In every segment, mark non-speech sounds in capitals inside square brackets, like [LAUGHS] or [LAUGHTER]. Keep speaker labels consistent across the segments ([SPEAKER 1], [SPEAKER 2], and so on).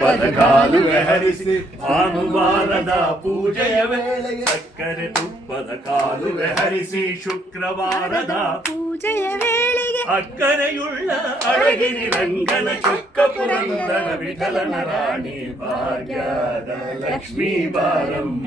[SPEAKER 1] ಪದಕಾಲುವೆ ಹರಿಸಿ ಭಾನುವಾರದ ಪೂಜೆಯ ವೇಳೆಗೆ ಸಕ್ಕರೆ ತುಪ್ಪದ ಕಾಲು ಹರಿಸಿ ಶುಕ್ರವಾರದ
[SPEAKER 2] ಪೂಜೆಯ ವೇಳೆಗೆ
[SPEAKER 1] ಅಕ್ಕರೆಯುಳ್ಳ ಅಳಗಿರಿ ರಂಗನ ಚೊಕ್ಕ ಪುರಂದರ ವಿಠಲನ ರಾಣಿ ಭಾಗ್ಯದ ಲಕ್ಷ್ಮೀ ಬಾರಮ್ಮ.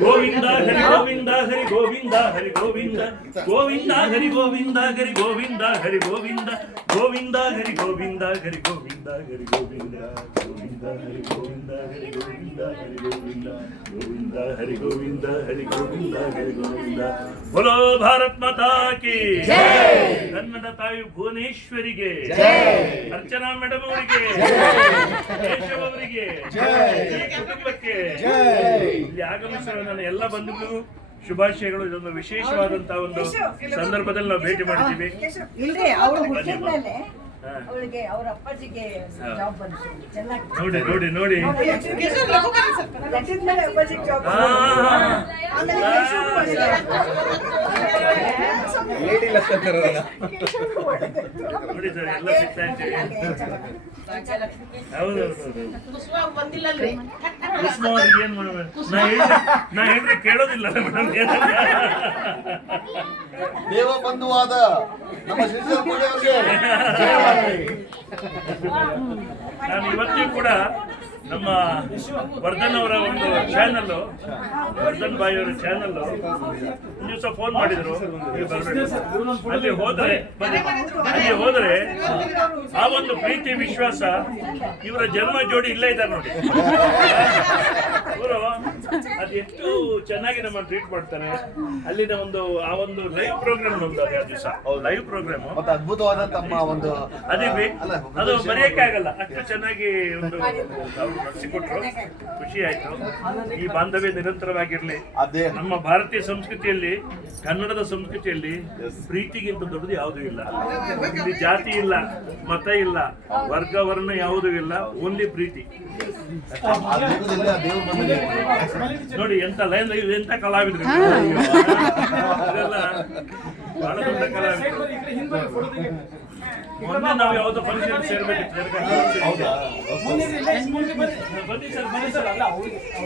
[SPEAKER 1] ಗೋವಿಂದ ಹರಿ ಗೋವಿಂದ ಹರಿ ಗೋವಿಂದ ಹರಿ ಗೋವಿಂದ ಗೋವಿಂದ ಹರಿ ಗೋವಿಂದ ಹರಿ ಗೋವಿಂದ ಹರಿ ಗೋವಿಂದ ಗೋವಿಂದ ಹರಿ ಗೋವಿಂದ ಹರಿ ಗೋವಿಂದ ಹರಿ ಗೋವಿಂದ ಗೋವಿಂದ ಹರಿ ಗೋವಿಂದ ಹರಿ ಗೋವಿಂದ ಹರಿ ಗೋವಿಂದ ಗೋವಿಂದ ಹರಿ ಗೋವಿಂದ ಹರಿ ಗೋವಿಂದ ಹರಿ ಗೋವಿಂದ ಬೋಲೋ ಭಾರತ್ ಮಾತಾ ಕಿ ಕನ್ನಡ ತಾಯಿ ಭುವನೇಶ್ವರಿಗೆ ಅರ್ಚನಾ ಮೇಡಮ್ ಅವರಿಗೆ ಕುಟುಂಬಕ್ಕೆ ಇಲ್ಲಿ ಆಗಮಿಸಿರುವ ನನ್ನ ಎಲ್ಲ ಬಂಧುಗಳು ಶುಭಾಶಯಗಳು. ಇದೊಂದು ವಿಶೇಷವಾದಂತಹ ಒಂದು ಸಂದರ್ಭದಲ್ಲಿ ನಾವು ಭೇಟಿ ಮಾಡಿದ್ದೀವಿ.
[SPEAKER 3] ಅವರ ಅಪ್ಪಾಜಿಗೆ ಜಾಬ್ ಬಂತು.
[SPEAKER 1] ನೋಡಿ ನೋಡಿ ನೋಡಿ.
[SPEAKER 3] ಅಪ್ಪಾಜಿಗೆ ಜಾಬ್ ಆಮೇಲೆ ಕೇಶವ್
[SPEAKER 1] ನೋಡಿ ಸರ್ ಎಲ್ಲ ಸಿಗ್ತಾ ಏನ್ ಮಾಡ್ಬೇಕು ನಾ ಹೇಳಿದ್ರೆ ನಾ ಹೇಳಿದ್ರೆ ಕೇಳೋದಿಲ್ಲ ಮೇಡಮ್
[SPEAKER 4] ದೇವ ಬಂಧುವಾದ ನಮ್ಮ ಅವರಿಗೆ
[SPEAKER 1] ನಾನು ಇವತ್ತಿಗೂ ಕೂಡ ನಮ್ಮ ವರ್ಧನ್ ಅವರ ಒಂದು ಚಾನಲ್ ವರ್ಧನ್ ಬಾಯಿ ಅವರ ಚಾನಲ್ ದಿವಸ ಫೋನ್ ಮಾಡಿದ್ರು. ಅಲ್ಲಿ ಹೋದ್ರೆ. ಅಲ್ಲಿ ಹೋದ್ರೆ ಆ ಒಂದು ಪ್ರೀತಿ, ವಿಶ್ವಾಸ ಇವರ ಜನ್ಮ ಜೋಡಿ ಇಲ್ಲೇ ಇದ್ದಾರೆ ನೋಡಿ. [LAUGHS] ಇವರು ಅದು ಎಷ್ಟು ಚೆನ್ನಾಗಿ ನಮ್ಮ ಟ್ರೀಟ್ ಮಾಡ್ತಾರೆ ಅಲ್ಲಿನ ಒಂದು ಆ ಒಂದು ಲೈವ್ ಪ್ರೋಗ್ರಾಮ್ ನೋಡ್ತಾರೆ ಆ ದಿವಸ ಲೈವ್ ಪ್ರೋಗ್ರಾಮ್
[SPEAKER 4] ಮತ್ತೆ ಅದ್ಭುತವಾದ ತಮ್ಮ ಒಂದು
[SPEAKER 1] ಅದೇ ಅದು ಮರೆಯಕ್ಕೆ ಆಗಲ್ಲ ಅಷ್ಟು ಚೆನ್ನಾಗಿ ಒಂದು ಅವ್ರು ನಡೆಸಿಕೊಟ್ರು ಖುಷಿ ಆಯ್ತು ಈ ಬಾಂಧವ್ಯ ನಿರಂತರವಾಗಿರ್ಲಿ
[SPEAKER 4] ಅದೇ
[SPEAKER 1] ನಮ್ಮ ಭಾರತೀಯ ಸಂಸ್ಕೃತಿಯಲ್ಲಿ ಕನ್ನಡದ ಸಂಸ್ಕೃತಿಯಲ್ಲಿ ಪ್ರೀತಿಗಿಂತ ದೊಡ್ಡದು ಯಾವುದೂ ಇಲ್ಲ ಇಲ್ಲಿ ಜಾತಿ ಇಲ್ಲ ಮತ ಇಲ್ಲ ವರ್ಗ ವರ್ಣ ಯಾವುದೂ ಇಲ್ಲ ಓನ್ಲಿ ಪ್ರೀತಿ ನೋಡಿ ಎಂತ ಲೈನ್ ಎಂತ ಕಲಾವಿದ್ರು? ಇದೆಲ್ಲ ಬಹಳ ದೊಡ್ಡ ಕಲಾವಿದ್ರು. ಮೊನ್ನೆ ನಾವು ಯಾವ್ದೋ ಫಂಕ್ಷನ್ ಸೇರ್ಬೇಕಿತ್ತು
[SPEAKER 4] ಹೌದಾ?
[SPEAKER 1] ಬನ್ನಿ ಸರ್ ಬನ್ನಿ ಸರ್.